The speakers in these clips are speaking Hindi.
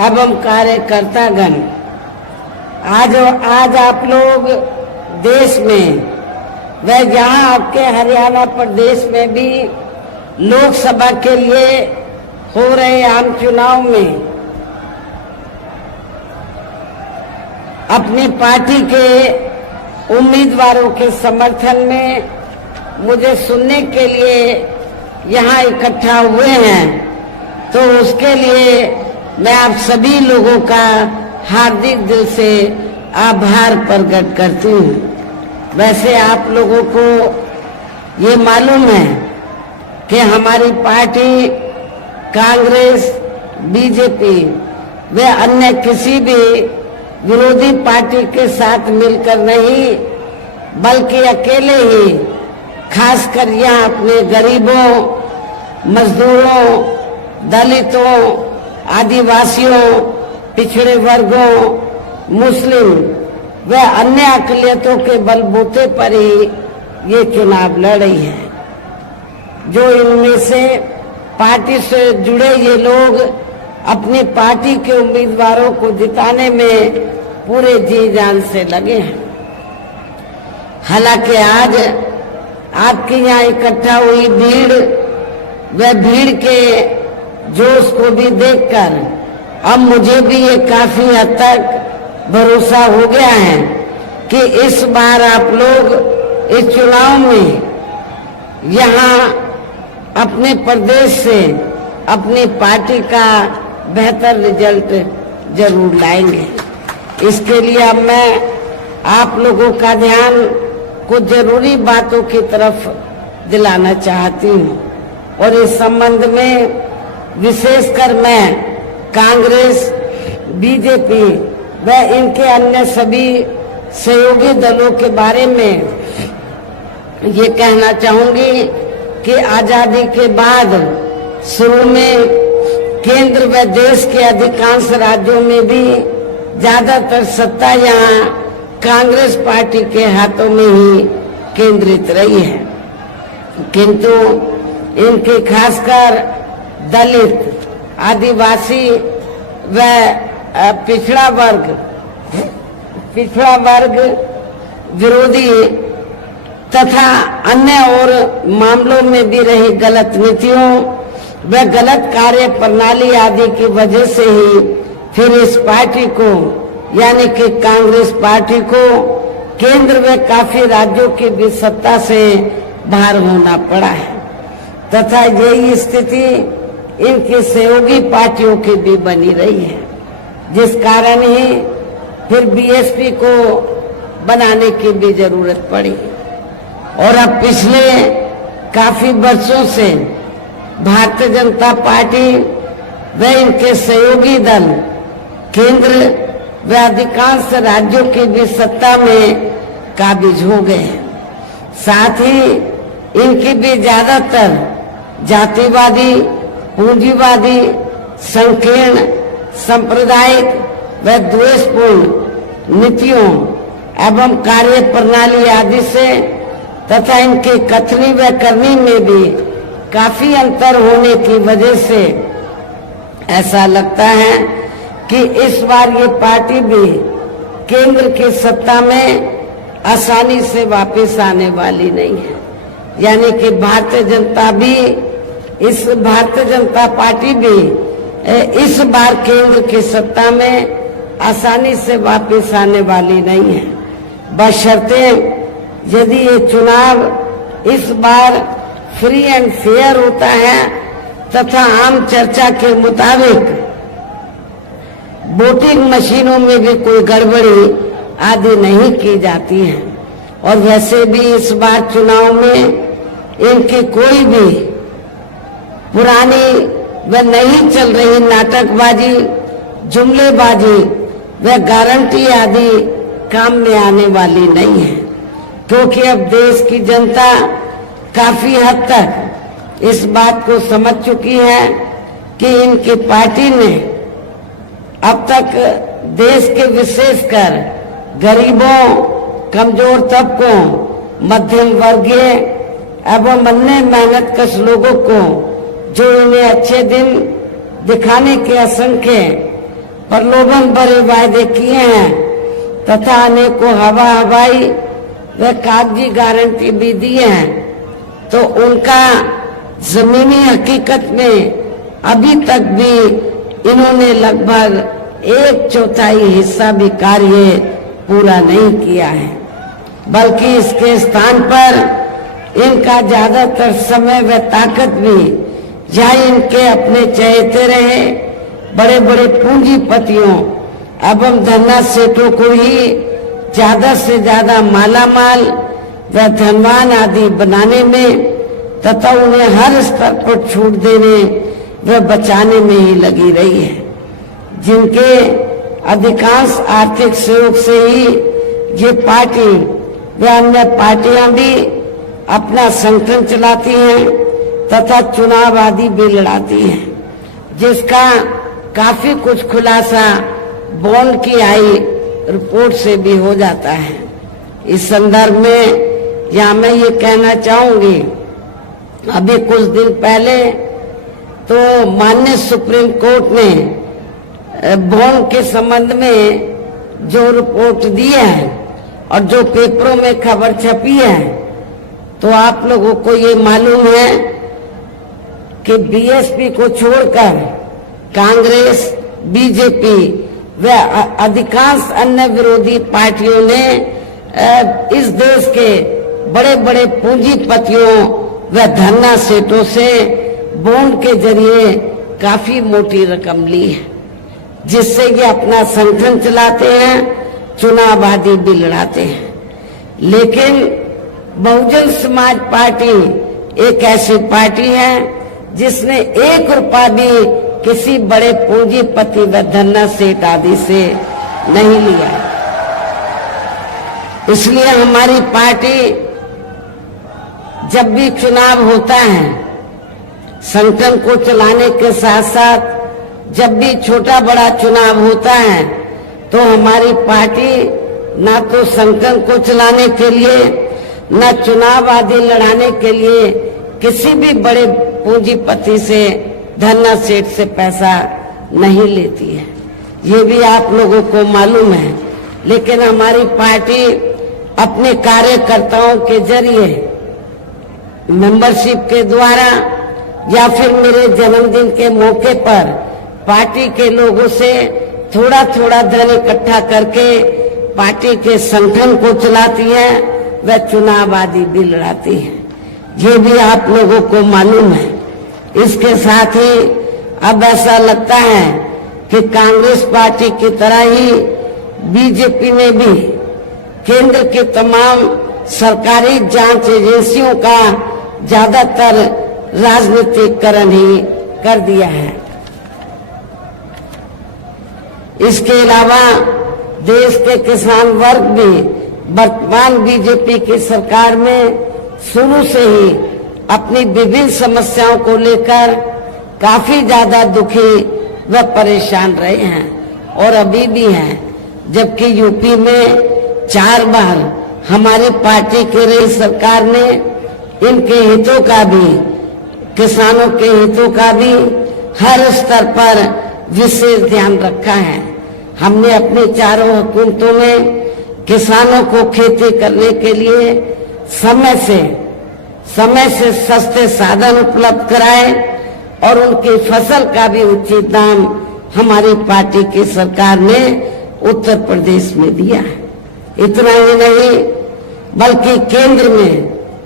एवं कार्यकर्तागण, आज आप लोग देश में व यहाँ आपके हरियाणा प्रदेश में भी लोकसभा के लिए हो रहे आम चुनाव में अपनी पार्टी के उम्मीदवारों के समर्थन में मुझे सुनने के लिए यहाँ इकट्ठा हुए हैं, तो उसके लिए मैं आप सभी लोगों का हार्दिक दिल से आभार प्रकट करती हूँ। वैसे आप लोगों को ये मालूम है कि हमारी पार्टी कांग्रेस, बीजेपी व अन्य किसी भी विरोधी पार्टी के साथ मिलकर नहीं, बल्कि अकेले ही खासकर यहाँ अपने गरीबों, मजदूरों, दलितों, आदिवासियों, पिछड़े वर्गों, मुस्लिम व अन्य अकलियतों के बलबूते पर ही ये चुनाव लड़ रही है। जो इनमें से पार्टी से जुड़े ये लोग अपनी पार्टी के उम्मीदवारों को जिताने में पूरे जी जान से लगे हैं। हालांकि आज आपके यहाँ इकट्ठा हुई भीड़ व भीड़ के जोश को भी देखकर अब मुझे भी ये काफी हद तक भरोसा हो गया है कि इस बार आप लोग इस चुनाव में यहाँ अपने प्रदेश से अपनी पार्टी का बेहतर रिजल्ट जरूर लाएंगे। इसके लिए अब मैं आप लोगों का ध्यान कुछ जरूरी बातों की तरफ दिलाना चाहती हूँ और इस संबंध में विशेषकर मैं कांग्रेस, बीजेपी व इनके अन्य सभी सहयोगी दलों के बारे में ये कहना चाहूंगी कि आजादी के बाद शुरू में केंद्र व देश के अधिकांश राज्यों में भी ज्यादातर सत्ता यहाँ कांग्रेस पार्टी के हाथों में ही केंद्रित रही है, किंतु इनके खासकर दलित, आदिवासी व पिछड़ा वर्ग विरोधी तथा अन्य और मामलों में भी रही गलत नीतियों व गलत कार्य प्रणाली आदि की वजह से ही फिर इस पार्टी को यानी कि कांग्रेस पार्टी को केंद्र व काफी राज्यों की भी सत्ता से बाहर होना पड़ा है तथा यही स्थिति इनकी सहयोगी पार्टियों की भी बनी रही है, जिस कारण ही फिर बीएसपी को बनाने की भी जरूरत पड़ी और अब पिछले काफी वर्षों से भारतीय जनता पार्टी व इनके सहयोगी दल केंद्र व अधिकांश राज्यों की भी सत्ता में काबिज हो गए हैं। साथ ही इनकी भी ज्यादातर जातिवादी, पूंजीवादी, संकीर्ण, सांप्रदायिक व द्वेषपूर्ण नीतियों एवं कार्य प्रणाली आदि से तथा इनकी कथनी व करनी में भी काफी अंतर होने की वजह से ऐसा लगता है कि इस बार ये पार्टी भी केंद्र की सत्ता में आसानी से वापस आने वाली नहीं है, यानी कि भारतीय जनता पार्टी भी इस बार केंद्र की सत्ता में आसानी से वापस आने वाली नहीं है, बशर्ते यदि ये चुनाव इस बार फ्री एंड फेयर होता है तथा आम चर्चा के मुताबिक वोटिंग मशीनों में भी कोई गड़बड़ी आदि नहीं की जाती है। और वैसे भी इस बार चुनाव में इनकी कोई भी पुरानी व नहीं चल रही नाटकबाजी, जुमलेबाजी व गारंटी आदि काम में आने वाली नहीं है, क्योंकि अब देश की जनता काफी हद तक इस बात को समझ चुकी है कि इनकी पार्टी ने अब तक देश के विशेषकर गरीबों, कमजोर तबकों, मध्यम वर्गीय एवं अन्य मेहनतकश लोगों को जो इन्हें अच्छे दिन दिखाने के असंख्य प्रलोभन भरे वायदे किए हैं तथा अनेकों हवाई व कागजी गारंटी भी दी हैं, तो उनका जमीनी हकीकत में अभी तक भी इन्होंने लगभग 1/4 हिस्सा भी कार्य पूरा नहीं किया है, बल्कि इसके स्थान पर इनका ज्यादातर समय व ताकत भी या इनके अपने चहेते रहे बड़े बड़े पूंजीपतियों एवं धन्ना सेठों को ही ज्यादा से ज्यादा मालामाल व धनवान आदि बनाने में तथा उन्हें हर स्तर पर छूट देने व बचाने में ही लगी रही है, जिनके अधिकांश आर्थिक सहयोग से ही ये पार्टी व अन्य पार्टियां भी अपना संगठन चलाती हैं तथा चुनाव आदि भी लड़ाती हैं, जिसका काफी कुछ खुलासा बॉन्ड की आई रिपोर्ट से भी हो जाता है। इस संदर्भ में यहाँ मैं ये कहना चाहूंगी, अभी कुछ दिन पहले तो माननीय सुप्रीम कोर्ट ने बॉन्ड के संबंध में जो रिपोर्ट दी है और जो पेपरों में खबर छपी है, तो आप लोगों को ये मालूम है कि बीएसपी को छोड़कर कांग्रेस, बीजेपी व अधिकांश अन्य विरोधी पार्टियों ने इस देश के बड़े बड़े पूंजीपतियों व धन्ना सेठों से बॉन्ड के जरिए काफी मोटी रकम ली है, जिससे ये अपना संगठन चलाते हैं, चुनाव आदि भी लड़ाते हैं। लेकिन बहुजन समाज पार्टी एक ऐसी पार्टी है जिसने 1 रुपया भी किसी बड़े पूंजीपति व धन्ना सेठ आदि से नहीं लिया। इसलिए हमारी पार्टी जब भी चुनाव होता है, संगठन को चलाने के साथ साथ जब भी छोटा बड़ा चुनाव होता है, तो हमारी पार्टी ना तो संगठन को चलाने के लिए न चुनाव आदि लड़ाने के लिए किसी भी बड़े पूंजीपति से, धन्ना सेठ से पैसा नहीं लेती है, ये भी आप लोगों को मालूम है। लेकिन हमारी पार्टी अपने कार्यकर्ताओं के जरिए, मेंबरशिप के द्वारा या फिर मेरे जन्मदिन के मौके पर पार्टी के लोगों से थोड़ा थोड़ा धन इकट्ठा करके पार्टी के संगठन को चलाती है व चुनाव आदि भी लड़ाती है, ये भी आप लोगों को मालूम है। इसके साथ ही अब ऐसा लगता है कि कांग्रेस पार्टी की तरह ही बीजेपी ने भी केंद्र के तमाम सरकारी जांच एजेंसियों का ज्यादातर राजनीतिकरण ही कर दिया है। इसके अलावा देश के किसान वर्ग भी वर्तमान बीजेपी की सरकार में शुरू से ही अपनी विभिन्न समस्याओं को लेकर काफी ज्यादा दुखी व परेशान रहे हैं और अभी भी हैं, जबकि यूपी में 4 बार हमारी पार्टी की रही सरकार ने इनके हितों का भी, किसानों के हितों का भी हर स्तर पर विशेष ध्यान रखा है। हमने अपने चारों हुकूमतों में किसानों को खेती करने के लिए समय से सस्ते साधन उपलब्ध कराए और उनकी फसल का भी उचित दाम हमारी पार्टी की सरकार ने उत्तर प्रदेश में दिया है। इतना ही नहीं, बल्कि केंद्र में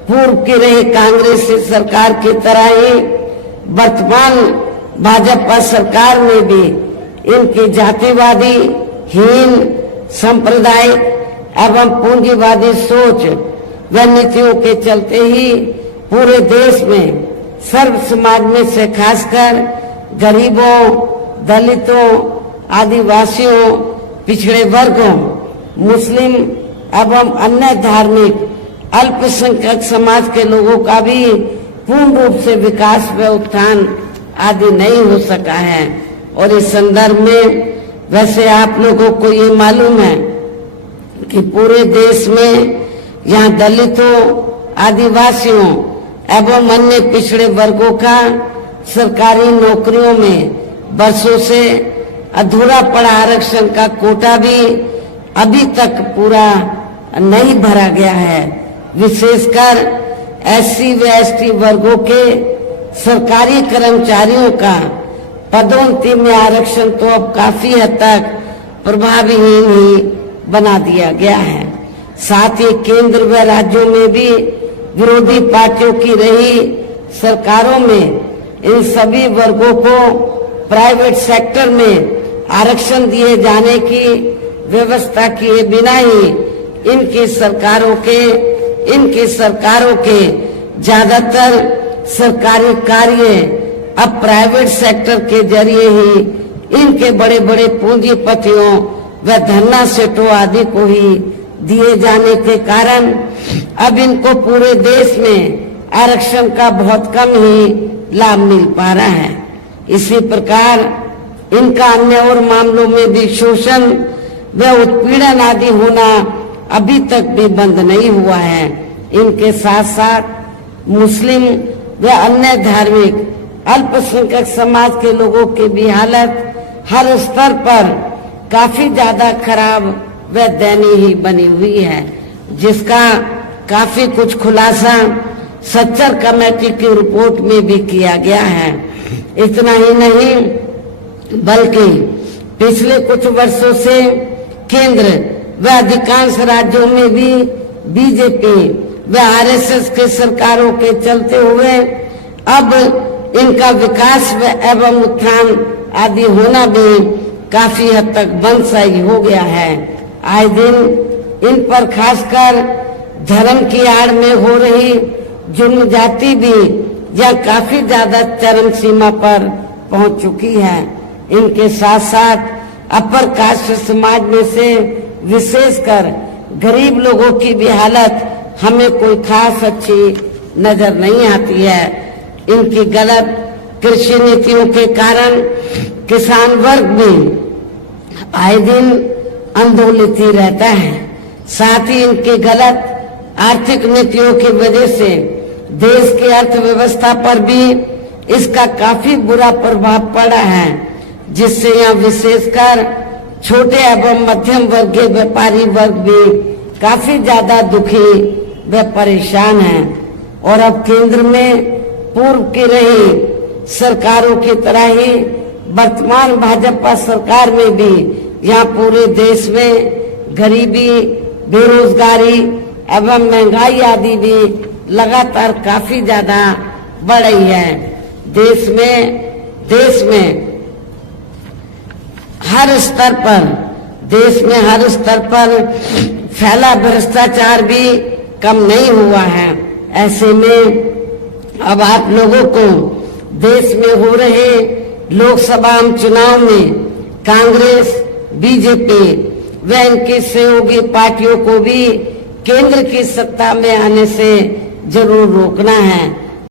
पूर्व की रही कांग्रेस सरकार की तरह ही वर्तमान भाजपा सरकार में भी इनकी जातिवादी, हीन, सांप्रदायिक एवं पूंजीवादी सोच व नीतियों के चलते ही पूरे देश में सर्व समाज में से खासकर गरीबों, दलितों, आदिवासियों, पिछड़े वर्गों, मुस्लिम एवं अन्य धार्मिक अल्पसंख्यक समाज के लोगों का भी पूर्ण रूप से विकास व उत्थान आदि नहीं हो सका है। और इस संदर्भ में वैसे आप लोगों को ये मालूम है कि पूरे देश में यहाँ दलितों, आदिवासियों एवं अन्य पिछड़े वर्गों का सरकारी नौकरियों में वर्षों से अधूरा पड़ा आरक्षण का कोटा भी अभी तक पूरा नहीं भरा गया है। विशेषकर एससी व एसटी वर्गों के सरकारी कर्मचारियों का पदोन्नति में आरक्षण तो अब काफी हद तक प्रभावहीन ही बना दिया गया है। साथ ही केंद्र व राज्यों में भी विरोधी पार्टियों की रही सरकारों में इन सभी वर्गों को प्राइवेट सेक्टर में आरक्षण दिए जाने की व्यवस्था किए बिना ही इनकी सरकारों के ज्यादातर सरकारी कार्य अब प्राइवेट सेक्टर के जरिए ही इनके बड़े बड़े पूंजीपतियों व धन्ना सेठों आदि को ही दिए जाने के कारण अब इनको पूरे देश में आरक्षण का बहुत कम ही लाभ मिल पा रहा है। इसी प्रकार इनका अन्य और मामलों में भी शोषण व उत्पीड़न आदि होना अभी तक भी बंद नहीं हुआ है। इनके साथ साथ मुस्लिम व अन्य धार्मिक अल्पसंख्यक समाज के लोगों की भी हालत हर स्तर पर काफी ज्यादा खराब व दयनीय ही बनी हुई है, जिसका काफी कुछ खुलासा सच्चर कमेटी की रिपोर्ट में भी किया गया है। इतना ही नहीं बल्कि पिछले कुछ वर्षों से केंद्र व अधिकांश राज्यों में भी बीजेपी व आरएसएस के सरकारों के चलते हुए अब इनका विकास एवं उत्थान आदि होना भी काफी हद तक बंद सा ही हो गया है। आए दिन इन पर खासकर धर्म की आड़ में हो रही जुर्म जाति भी यह काफी ज्यादा चरम सीमा पर पहुंच चुकी है। इनके साथ साथ अपर कास्ट समाज में से विशेषकर गरीब लोगों की भी हालत हमें कोई खास अच्छी नजर नहीं आती है। इनकी गलत कृषि नीतियों के कारण किसान वर्ग भी आए दिन आंदोलित ही रहता है। साथ ही इनकी गलत आर्थिक नीतियों की वजह से देश की अर्थव्यवस्था पर भी इसका काफी बुरा प्रभाव पड़ा है, जिससे यहाँ विशेषकर छोटे एवं मध्यम वर्गीय व्यापारी वर्ग भी काफी ज्यादा दुखी व परेशान हैं। और अब केंद्र में पूर्व की रही सरकारों की तरह ही वर्तमान भाजपा सरकार में भी यहाँ पूरे देश में गरीबी, बेरोजगारी एवं महंगाई आदि भी लगातार काफी ज्यादा बढ़ रही है। देश में हर स्तर पर फैला भ्रष्टाचार भी कम नहीं हुआ है। ऐसे में अब आप लोगों को देश में हो रहे लोकसभा चुनाव में कांग्रेस, बीजेपी व इनकी सहयोगी पार्टियों को भी केंद्र की सत्ता में आने से जरूर रोकना है।